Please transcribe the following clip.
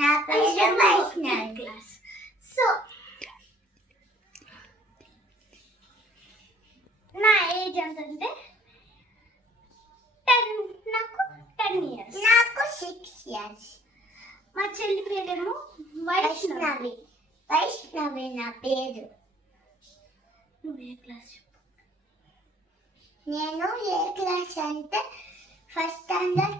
నా పేరు వైష్ణవి. సో నా ఏజ్ ఎంతంటే 10, నాకు 10 years. నాకు 6 years. మా చెల్లి పేరేమో వైష్ణవి. వైష్ణవి నా పేరు. నువ్వు ఏ క్లాస్? నేను ఏ క్లాస్ అంటే ఫస్ట్ స్టాండర్డ్